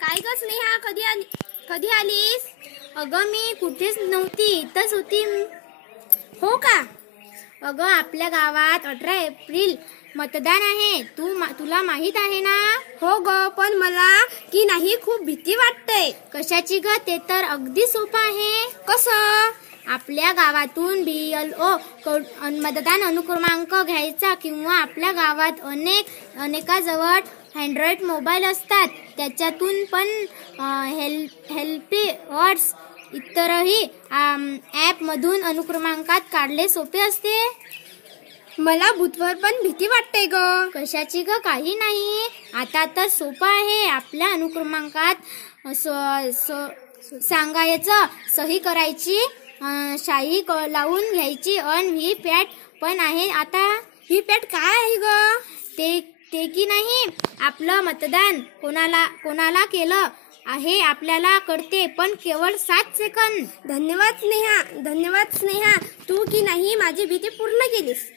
काय ग स्नेहा कधी आली कधी आलीस? अगं मी कुठेच नव्हती इथंच होती. हो का? अगं आपल्या गावात अठरा एप्रिल मतदान आहे. तू मा- तुला माहीत आहे ना? हो ग पण मला की नाही खूप भीती वाटते. कशाची ग? ते तर अगदी सोपं आहे. कसं? आपल्या गावातून बी एल ओ मतदान अनुक्रमांक घ्यायचा किंवा आपल्या गावात अनेक अनेकाजवळ अँड्रॉइड मोबाईल असतात. त्याच्यातून पण हेल्प हेल्पी वर्ड्स इतरही ॲप मधून अनुक्रमांकात काढले सोपे असते? मला भूतवर पण भीती वाटते ग. कशाची ग? काही नाही. आता तर सोपं आहे. आपल्या अनुक्रमांकात स- स- सांगायचं सही करायची. शाई क- लावून घ्यायची. अन ही पॅट पण आहे. आता ही पॅट काय आहे ग? ते ते की नाही? आपलं मतदान कोणाला कोणाला केलं आहे आपल्याला कळते. पण केवळ सात सेकंद धन्यवाद स्नेहा धन्यवाद स्नेहा. तू की नाही माझी भीती पूर्ण केलीस.